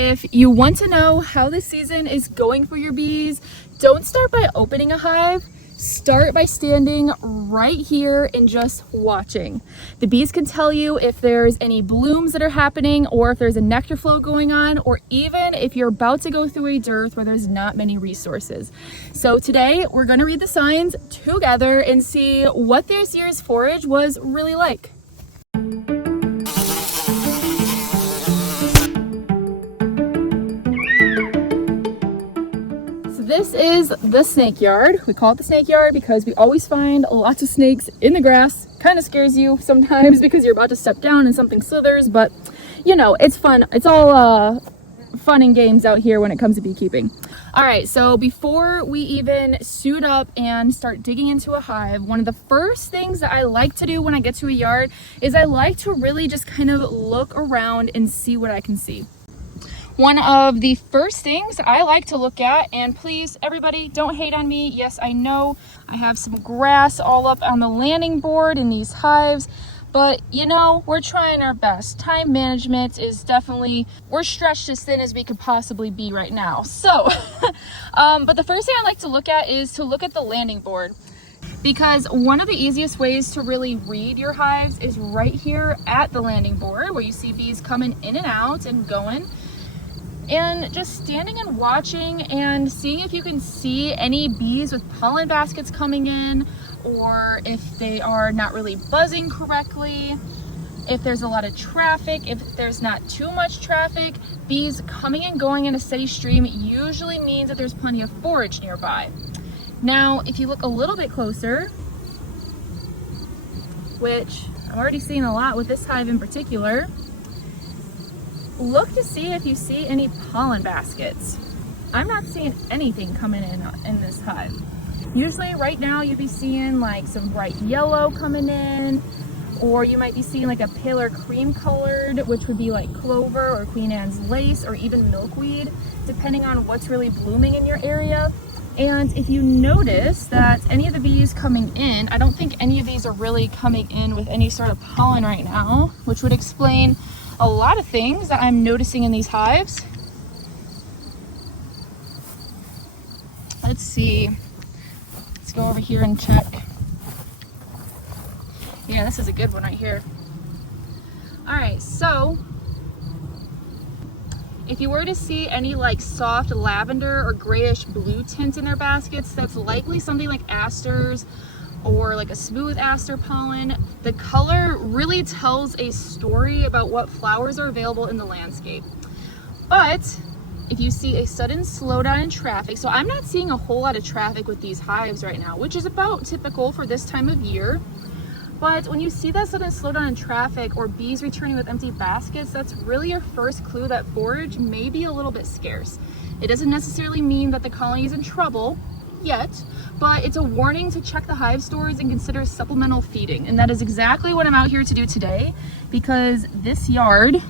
If you want to know how the season is going for your bees, don't start by opening a hive. Start by standing right here and just watching. The bees can tell you if there's any blooms that are happening, or if there's a nectar flow going on, or even if you're about to go through a dearth where there's not many resources. So today we're going to read the signs together and see what this year's forage was really like. This is the snake yard. We call it the snake yard because we always find lots of snakes in the grass. Kind of scares you sometimes because you're about to step down and something slithers, but you know, it's fun. It's all fun and games out here when it comes to beekeeping. All right, so before we even suit up and start digging into a hive, one of the first things that I like to do when I get to a yard is I like to really just kind of look around and see what I can see. One of the first things I like to look at, and please everybody don't hate on me. Yes, I know I have some grass all up on the landing board in these hives, but you know, we're trying our best. Time management is definitely, we're stretched as thin as we could possibly be right now. So, but the first thing I like to look at is to look at the landing board. Because one of the easiest ways to really read your hives is right here at the landing board where you see bees coming in and out and going. And just standing and watching and seeing if you can see any bees with pollen baskets coming in, or if they are not really buzzing correctly, if there's a lot of traffic, if there's not too much traffic. Bees coming and going in a steady stream usually means that there's plenty of forage nearby. Now, if you look a little bit closer, which I'm already seeing a lot with this hive in particular, look to see if you see any pollen baskets. I'm not seeing anything coming in this hive. Usually right now you'd be seeing like some bright yellow coming in, or you might be seeing like a paler cream colored, which would be like clover or Queen Anne's lace or even milkweed, depending on what's really blooming in your area. And if you notice that any of the bees coming in, I don't think any of these are really coming in with any sort of pollen right now, which would explain a lot of things that I'm noticing in these hives. Let's see. Let's go over here and check. Yeah, this is a good one right here. All right, so if you were to see any like soft lavender or grayish blue tint in their baskets, that's likely something like asters or like a smooth aster pollen. The color really tells a story about what flowers are available in the landscape. But if you see a sudden slowdown in traffic, so I'm not seeing a whole lot of traffic with these hives right now, which is about typical for this time of year. But when you see that sudden slowdown in traffic or bees returning with empty baskets, that's really your first clue that forage may be a little bit scarce. It doesn't necessarily mean that the colony is in trouble yet, but it's a warning to check the hive stores and consider supplemental feeding. And that is exactly what I'm out here to do today, because this yard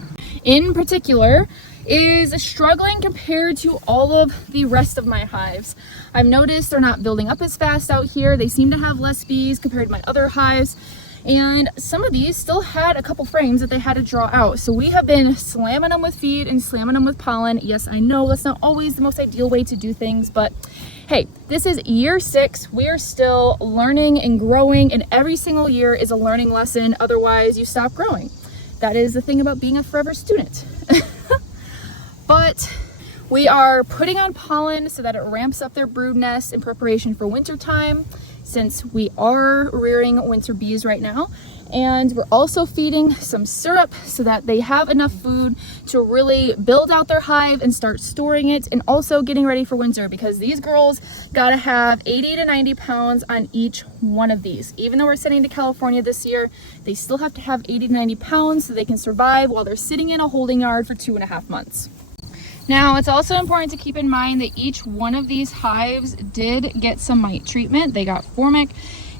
in particular is struggling compared to all of the rest of my hives. I've noticed they're not building up as fast out here. They seem to have less bees compared to my other hives. And some of these still had a couple frames that they had to draw out. So we have been slamming them with feed and slamming them with pollen. Yes, I know that's not always the most ideal way to do things, but hey, this is year 6. We are still learning and growing, and every single year is a learning lesson. Otherwise, you stop growing. That is the thing about being a forever student. But we are putting on pollen so that it ramps up their brood nest in preparation for winter time, since we are rearing winter bees right now. And we're also feeding some syrup so that they have enough food to really build out their hive and start storing it, and also getting ready for winter, because these girls gotta have 80 to 90 pounds on each one of these. Even though we're sending to California this year, they still have to have 80 to 90 pounds so they can survive while they're sitting in a holding yard for 2.5 months. Now, it's also important to keep in mind that each one of these hives did get some mite treatment. They got formic,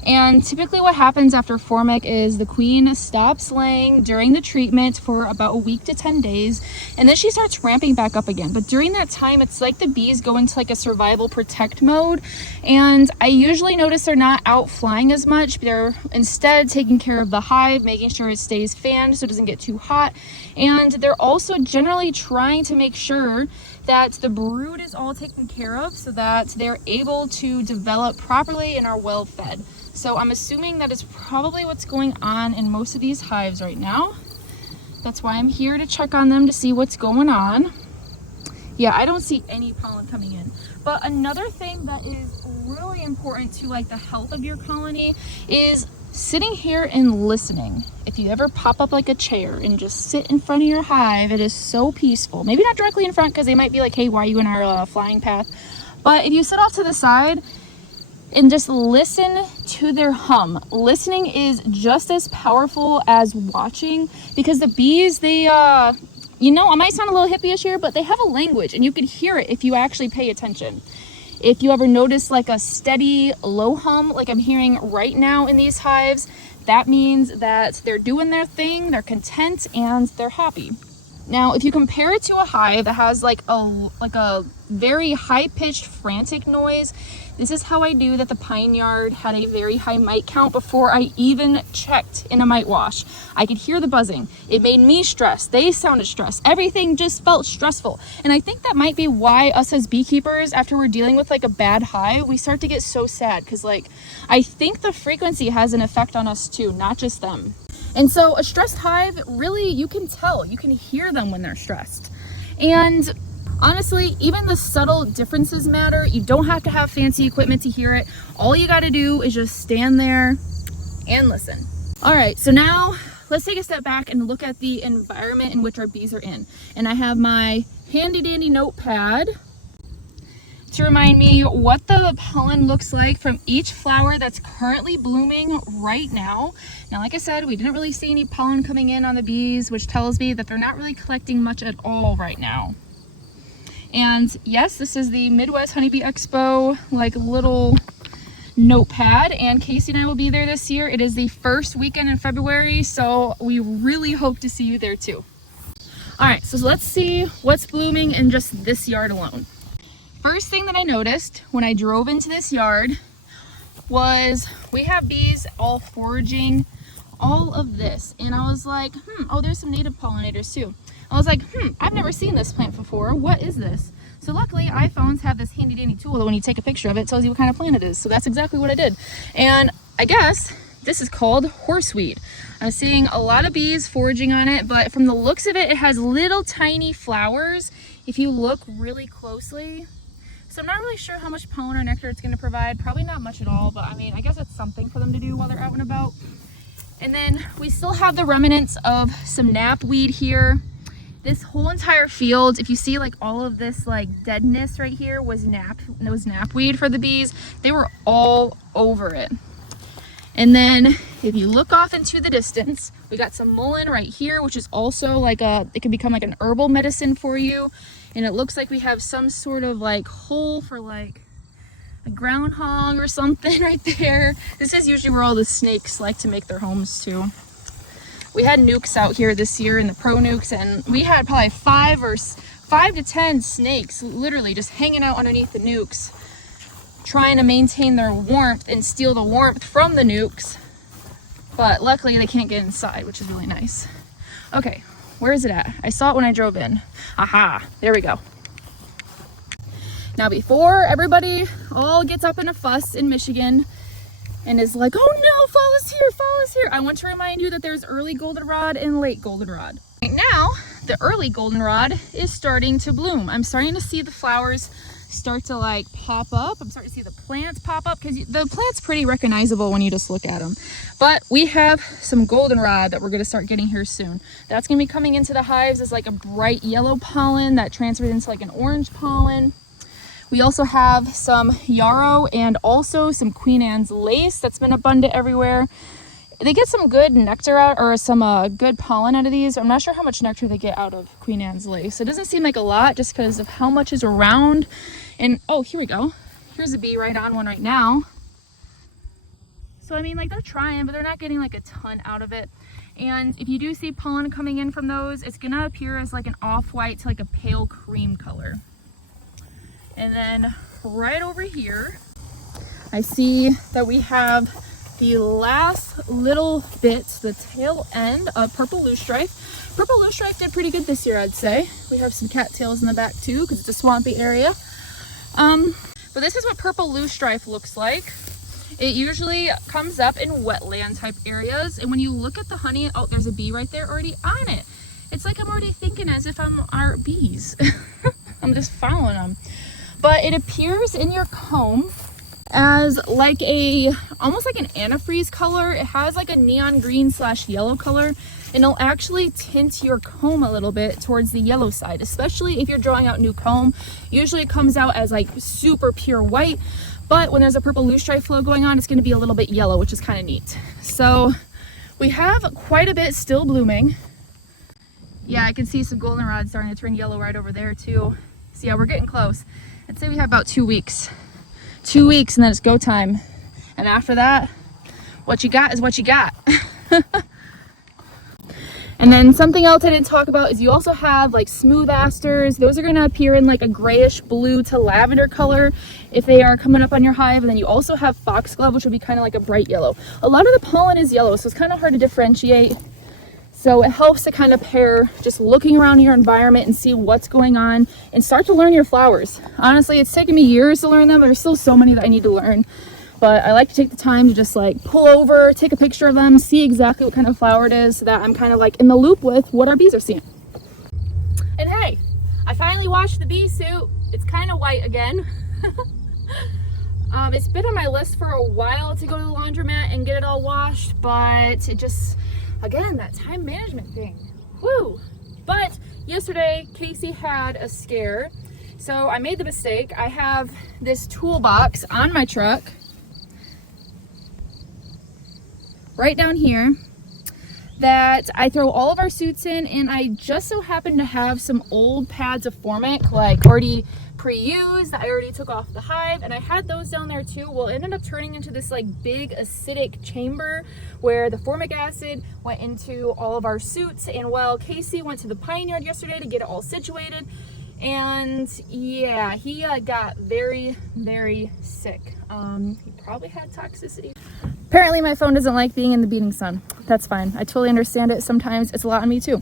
And typically what happens after Formic is the queen stops laying during the treatment for about a week to 10 days, and then she starts ramping back up again. But during that time, it's like the bees go into like a survival protect mode, and I usually notice they're not out flying as much. They're instead taking care of the hive, making sure it stays fanned so it doesn't get too hot, and they're also generally trying to make sure that the brood is all taken care of so that they're able to develop properly and are well fed. So I'm assuming that is probably what's going on in most of these hives right now. That's why I'm here to check on them to see what's going on. Yeah, I don't see any pollen coming in. But another thing that is really important to like the health of your colony is sitting here and listening. If you ever pop up like a chair and just sit in front of your hive, it is so peaceful. Maybe not directly in front because they might be like, hey, why are you in our flying path? But if you sit off to the side and just listen to their hum. Listening is just as powerful as watching, because the bees, they, you know, I might sound a little hippie-ish here, but they have a language and you can hear it if you actually pay attention. If you ever notice like a steady low hum, like I'm hearing right now in these hives, that means that they're doing their thing, they're content, and they're happy. Now, if you compare it to a hive that has like a very high-pitched frantic noise, this is how I knew that the pine yard had a very high mite count before I even checked in a mite wash. I could hear the buzzing. It made me stressed. They sounded stressed. Everything just felt stressful. And I think that might be why us as beekeepers, after we're dealing with like a bad hive, we start to get so sad, because like I think the frequency has an effect on us too, not just them. And so a stressed hive, really, you can tell, you can hear them when they're stressed. And honestly, even the subtle differences matter. You don't have to have fancy equipment to hear it. All you got to do is just stand there and listen. All right, so now let's take a step back and look at the environment in which our bees are in. And I have my handy dandy notepad to remind me what the pollen looks like from each flower that's currently blooming right now. Now, like I said, we didn't really see any pollen coming in on the bees, which tells me that they're not really collecting much at all right now. And yes, this is the Midwest Honeybee Expo, like little notepad, and Kasey and I will be there this year. It is the first weekend in February, so we really hope to see you there too. All right, so let's see what's blooming in just this yard alone. First thing that I noticed when I drove into this yard was we have bees all foraging all of this. And I was like, oh, there's some native pollinators too. I was like, I've never seen this plant before. What is this? So luckily iPhones have this handy dandy tool that when you take a picture of it, tells you what kind of plant it is. So that's exactly what I did. And I guess this is called horseweed. I'm seeing a lot of bees foraging on it, but from the looks of it, it has little tiny flowers if you look really closely. So I'm not really sure how much pollen or nectar it's going to provide. Probably not much at all, but I mean, I guess it's something for them to do while they're out and about. And then we still have the remnants of some knapweed here. This whole entire field, if you see like all of this like deadness right here, was knapweed for the bees. They were all over it. And then if you look off into the distance, we got some mullein right here, which is also like it can become like an herbal medicine for you. And it looks like we have some sort of like hole for like a groundhog or something right there. This is usually where all the snakes like to make their homes too. We had nukes out here this year in the pro nukes, and we had probably 5 to 10 snakes literally just hanging out underneath the nukes, trying to maintain their warmth and steal the warmth from the nukes. But luckily they can't get inside, which is really nice. Okay, where is it at? I saw it when I drove in. Aha, there we go. Now before everybody all gets up in a fuss in Michigan and is like, oh no, fall is here, fall is here, I want to remind you that there's early goldenrod and late goldenrod. Right now, the early goldenrod is starting to bloom. I'm starting to see the flowers start to like pop up. I'm starting to see the plants pop up, because the plant's pretty recognizable when you just look at them. But we have some goldenrod that we're going to start getting here soon. That's going to be coming into the hives as like a bright yellow pollen that transfers into like an orange pollen. We also have some yarrow and also some Queen Anne's lace that's been abundant everywhere. They get some good nectar out, or some good pollen out of these. I'm not sure how much nectar they get out of Queen Anne's lace. It doesn't seem like a lot just because of how much is around. And oh, here we go. Here's a bee right on one right now. So I mean, like, they're trying, but they're not getting like a ton out of it. And if you do see pollen coming in from those, it's gonna appear as like an off-white to like a pale cream color. And then right over here, I see that we have the last little bit, the tail end of purple loosestrife. Purple loosestrife did pretty good this year, I'd say. We have some cattails in the back too, because it's a swampy area. But this is what purple loosestrife looks like. It usually comes up in wetland type areas. And when you look at the honey, oh, there's a bee right there already on it. It's like I'm already thinking as if I'm our bees. I'm just following them. But it appears in your comb as like almost like an antifreeze color. It has like a neon green / yellow color, and it'll actually tint your comb a little bit towards the yellow side, especially if you're drawing out new comb. Usually it comes out as like super pure white, but when there's a purple loosestrife flow going on, it's going to be a little bit yellow, which is kind of neat. So we have quite a bit still blooming. Yeah, I can see some goldenrod starting to turn yellow right over there too. So yeah, we're getting close. I'd say we have about 2 weeks. 2 weeks and then it's go time. And after that, what you got is what you got. And then something else I didn't talk about is you also have like smooth asters. Those are going to appear in like a grayish blue to lavender color if they are coming up on your hive. And then you also have foxglove, which will be kind of like a bright yellow. A lot of the pollen is yellow, so it's kind of hard to differentiate. So it helps to kind of pair just looking around your environment and see what's going on and start to learn your flowers. Honestly, it's taken me years to learn them. There's still so many that I need to learn. But I like to take the time to just like pull over, take a picture of them, see exactly what kind of flower it is so that I'm kind of like in the loop with what our bees are seeing. And hey, I finally washed the bee suit. It's kind of white again. It's been on my list for a while to go to the laundromat and get it all washed, but it just, again, that time management thing. Woo! But yesterday, Kasey had a scare. So I made the mistake. I have this toolbox on my truck right down here that I throw all of our suits in, and I just so happen to have some old pads of formic, like already pre-used, that I already took off the hive, and I had those down there too. Well, it ended up turning into this like big acidic chamber where the formic acid went into all of our suits. And while Kasey went to the pine yard yesterday to get it all situated, and yeah, he got very, very sick. He probably had toxicity. Apparently my phone doesn't like being in the beating sun. That's fine. I totally understand it. Sometimes it's a lot on me too.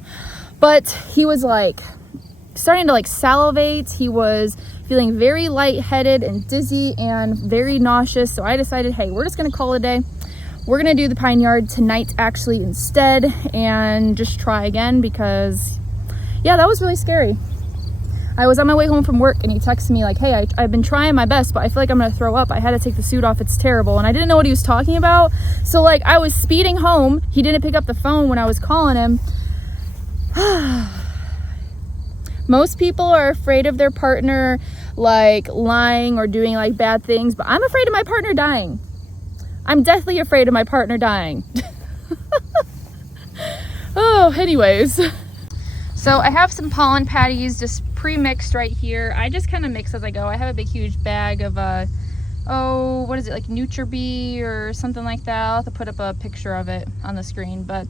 But he was like starting to like salivate. He was feeling very lightheaded and dizzy and very nauseous. So I decided, hey, we're just gonna call it a day. We're gonna do the pine yard tonight actually instead and just try again, because yeah, that was really scary. I was on my way home from work and he texted me like, hey, I've been trying my best, but I feel like I'm gonna throw up. I had to take the suit off, it's terrible. And I didn't know what he was talking about. So like I was speeding home. He didn't pick up the phone when I was calling him. Most people are afraid of their partner like lying or doing like bad things, but I'm afraid of my partner dying. I'm deathly afraid of my partner dying. Oh, anyways. So I have some pollen patties just pre-mixed right here. I just kind of mix as I go. I have a big huge bag of what is it, like NutriBee or something like that. I'll have to put up a picture of it on the screen, but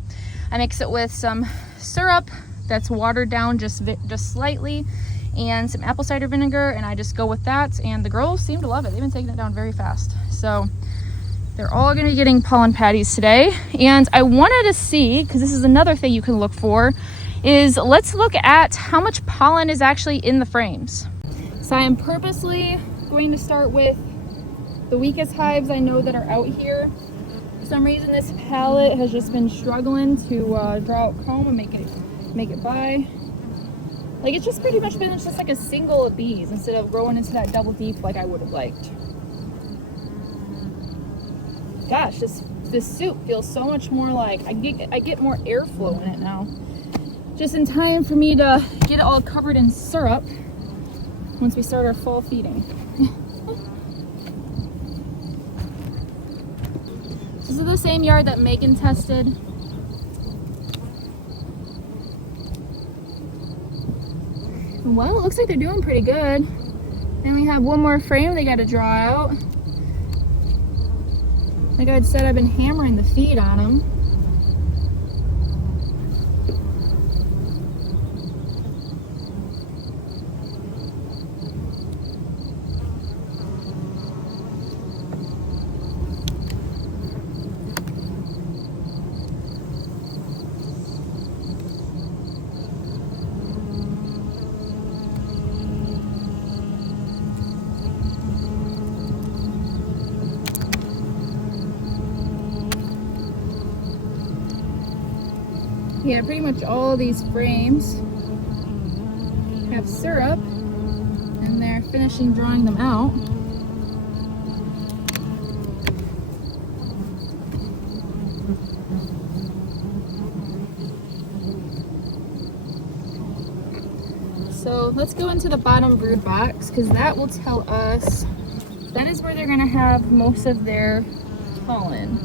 I mix it with some syrup that's watered down just slightly and some apple cider vinegar, and I just go with that, and the girls seem to love it. They've been taking it down very fast. So they're all going to be getting pollen patties today. And I wanted to see, because this is another thing you can look for, is let's look at how much pollen is actually in the frames. So I am purposely going to start with the weakest hives I know that are out here. For some reason this palette has just been struggling to draw out comb and make it by. Like it's just pretty much been just like a single of bees instead of growing into that double deep like I would have liked. Gosh, this soup feels so much more like I get more airflow in it now. Just in time for me to get it all covered in syrup once we start our fall feeding. This is the same yard that Megan tested. Well, it looks like they're doing pretty good. And we have one more frame they got to draw out. Like I said, I've been hammering the feed on them. Yeah, pretty much all of these frames have syrup, and they're finishing drawing them out. So let's go into the bottom brood box, because that will tell us, that is where they're going to have most of their pollen.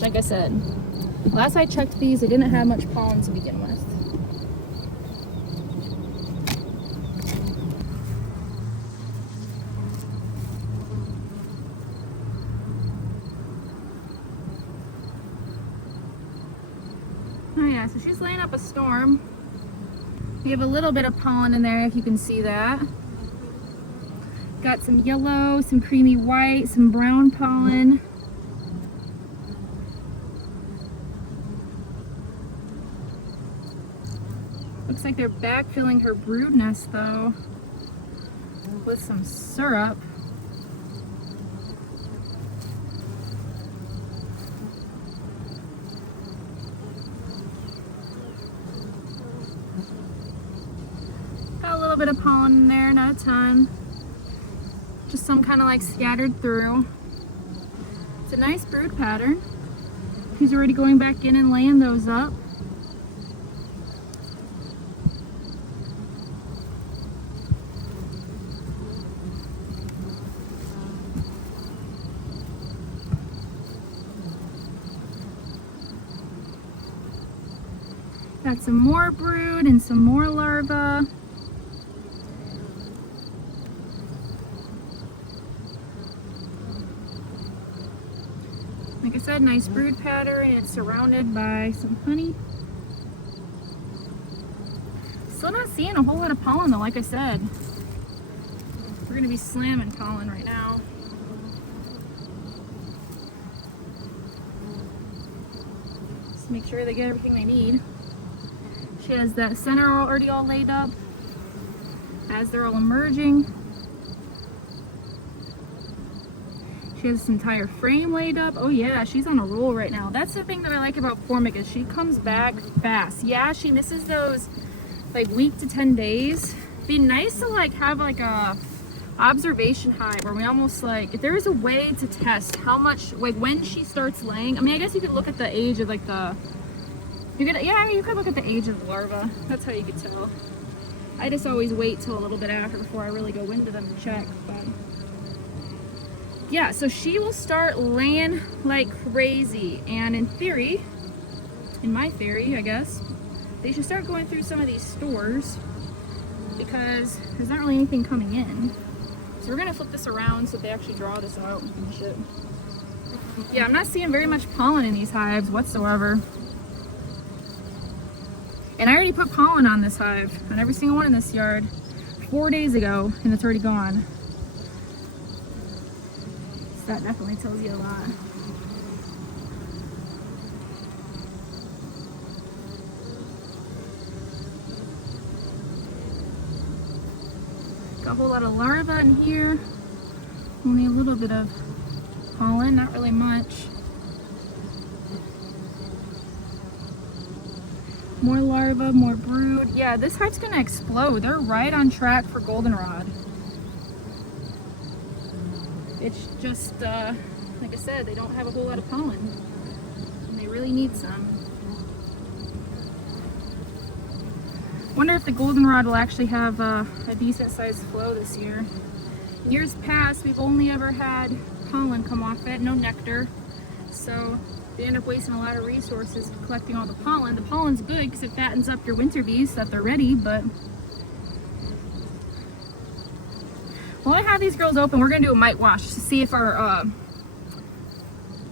Like I said, last I checked these, they didn't have much pollen to begin with. Oh yeah, so she's laying up a storm. We have a little bit of pollen in there, if you can see that. Got some yellow, some creamy white, some brown pollen. Looks like they're backfilling her brood nest though with some syrup. Got a little bit of pollen in there, not a ton. Just some kind of like scattered through. It's a nice brood pattern. She's already going back in and laying those up. Got some more brood and some more larvae. Like I said, nice brood pattern, and it's surrounded by some honey. Still not seeing a whole lot of pollen though, like I said. We're gonna be slamming pollen right now. Just make sure they get everything they need. She has that center already all laid up as they're all emerging. She has this entire frame laid up. Oh yeah, she's on a roll right now. That's the thing that I like about Formica, she comes back fast. Yeah, she misses those like week to 10 days. Be nice to like have like a observation hive where we almost like, if there is a way to test how much, like when she starts laying. I mean, I guess you could look at the age of like the, yeah, I mean, you could look at the age of the larva. That's how you could tell. I just always wait till a little bit after before I really go into them to check. But yeah, so she will start laying like crazy. And in theory, in my theory, I guess, they should start going through some of these stores because there's not really anything coming in. So we're gonna flip this around so they actually draw this out and finish it. Yeah, I'm not seeing very much pollen in these hives whatsoever. And I already put pollen on this hive, on every single one in this yard, 4 days ago, and it's already gone. So that definitely tells you a lot. Got a whole lot of larvae in here. Only a little bit of pollen, not really much. More larvae, more brood. Yeah, this hive's gonna explode. They're right on track for Goldenrod. It's just, like I said, they don't have a whole lot of pollen. And they really need some. Wonder if the Goldenrod will actually have a decent sized flow this year. In years past, we've only ever had pollen come off it, no nectar. So they end up wasting a lot of resources collecting all the pollen. The pollen's good because it fattens up your winter bees so that they're ready, but while I have these girls open, we're gonna do a mite wash to see if our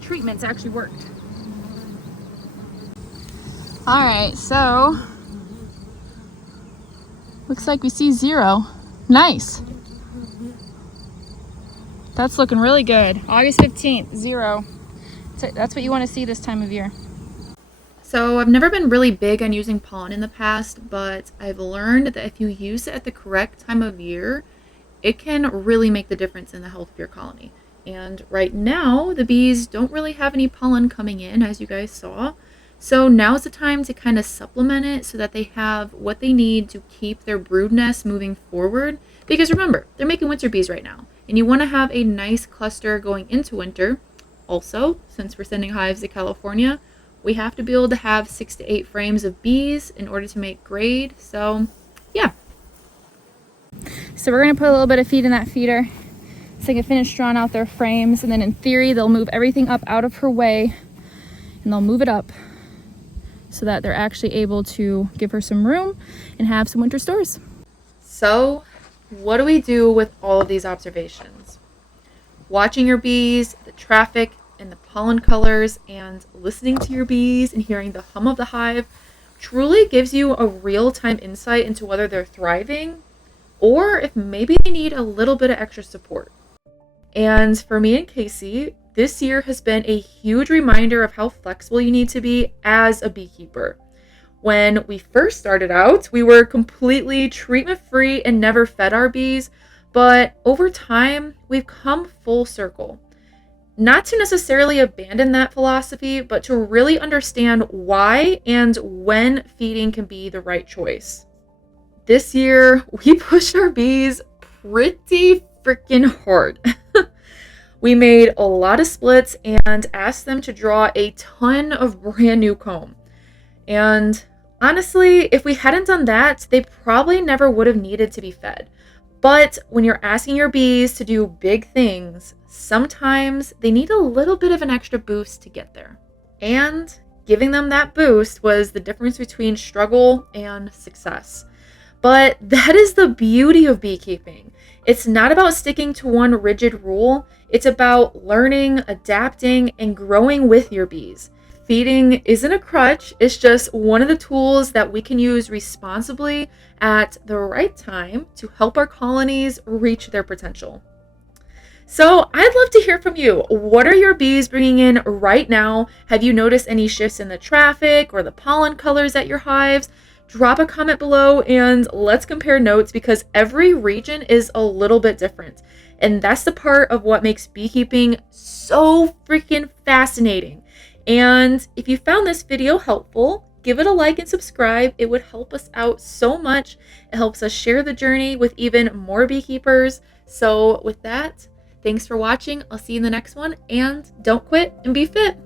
treatments actually worked. All right, so looks like we see 0. Nice. That's looking really good. August 15th, 0. So that's what you want to see this time of year. So I've never been really big on using pollen in the past, but I've learned that if you use it at the correct time of year, it can really make the difference in the health of your colony. And right now, the bees don't really have any pollen coming in, as you guys saw. So now's the time to kind of supplement it so that they have what they need to keep their brood nest moving forward. Because remember, they're making winter bees right now, and you want to have a nice cluster going into winter. Also, since we're sending hives to California, we have to be able to have 6 to 8 frames of bees in order to make grade. So yeah. So we're going to put a little bit of feed in that feeder so they can finish drawing out their frames, and then in theory they'll move everything up out of her way and they'll move it up so that they're actually able to give her some room and have some winter stores. So what do we do with all of these observations? Watching your bees, the traffic, and the pollen colors, and listening to your bees and hearing the hum of the hive truly gives you a real-time insight into whether they're thriving or if maybe they need a little bit of extra support. And for me and Kasey, this year has been a huge reminder of how flexible you need to be as a beekeeper. When we first started out, we were completely treatment-free and never fed our bees, but over time, we've come full circle. Not to necessarily abandon that philosophy, but to really understand why and when feeding can be the right choice. This year, we pushed our bees pretty freaking hard. We made a lot of splits and asked them to draw a ton of brand new comb. And honestly, if we hadn't done that, they probably never would have needed to be fed. But when you're asking your bees to do big things, sometimes they need a little bit of an extra boost to get there. And giving them that boost was the difference between struggle and success. But that is the beauty of beekeeping. It's not about sticking to one rigid rule. It's about learning, adapting, and growing with your bees. Feeding isn't a crutch. It's just one of the tools that we can use responsibly at the right time to help our colonies reach their potential. So I'd love to hear from you. What are your bees bringing in right now? Have you noticed any shifts in the traffic or the pollen colors at your hives? Drop a comment below and let's compare notes, because every region is a little bit different. And that's the part of what makes beekeeping so freaking fascinating. And if you found this video helpful, give it a like and subscribe. It would help us out so much. It helps us share the journey with even more beekeepers. So with that, thanks for watching. I'll see you in the next one, and don't quit and be fit.